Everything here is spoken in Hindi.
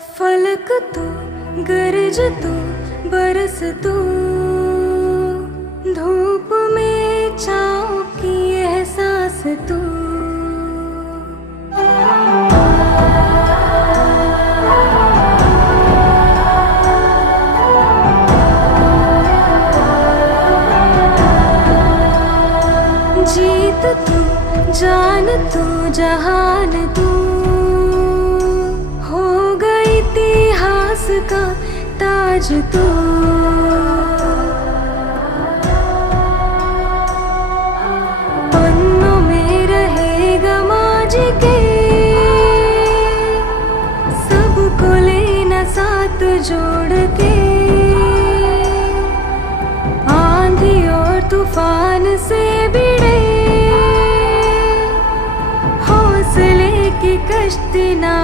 फलक तू, गरज तू, बरस तू, धूप में छाँव की एहसास तू। जीत तू, जान तू, जहान तू, हो गई इतिहास का ताज तू। पन्नों में रहेगा माजी के, सबको लेना साथ जोड़ के। आंधी और तूफान से भिड़े हौसले की कश्ती ना